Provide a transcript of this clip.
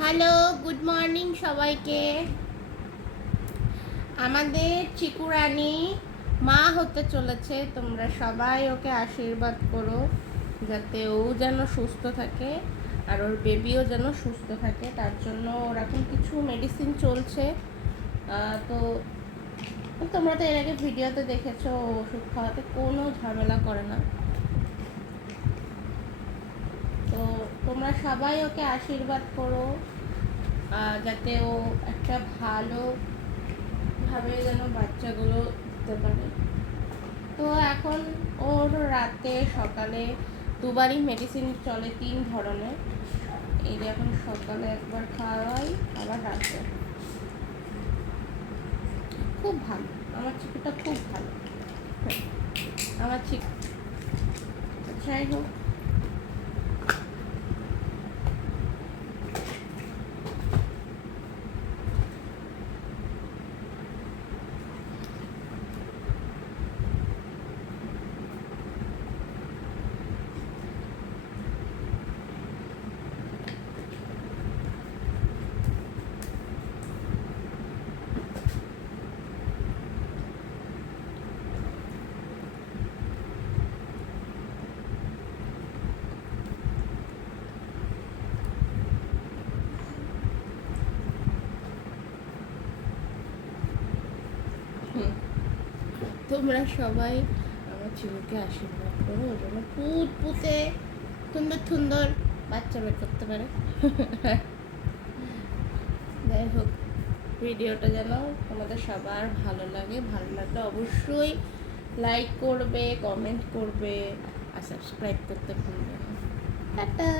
Hello, good morning সবাইকে। আমাদের চিকু রানী মা হতে চলেছে। তোমরা সবাই ওকে আশীর্বাদ করো যাতে ও যেন সুস্থ থাকে আর ওর বেবিও যেন সুস্থ থাকে। তার জন্য ওর এখন কিছু মেডিসিন চলছে। তো তোমরা তো এর আগে ভিডিওতে দেখেছো ওষুধ খাওয়াতে কোনো ঝামেলা করে না। তো তোমরা সবাই ওকে আশীর্বাদ করো যাতে ও একটা ভালোভাবে যেন বাচ্চাগুলো দিতে পারে। তো এখন ওর রাতে সকালে দুবারই মেডিসিন চলে, 3 ধরনের। এই যে এখন সকালে একবার খাওয়াই, আবার রাতে। খুব ভালো, আমার চিকুটা খুব ভালো। আমার চিকু যাই হোক, তোমরা সবাই আমার চিকুকে আশীর্বাদ করো ওর জন্য পুতে সুন্দর সুন্দর বাচ্চা বের করতে পারে। যাই হোক, ভিডিওটা যেন তোমাদের সবার ভালো লাগে। ভালো লাগলে অবশ্যই লাইক করবে, কমেন্ট করবে আর সাবস্ক্রাইব করতে ভুলবে না। টাটা।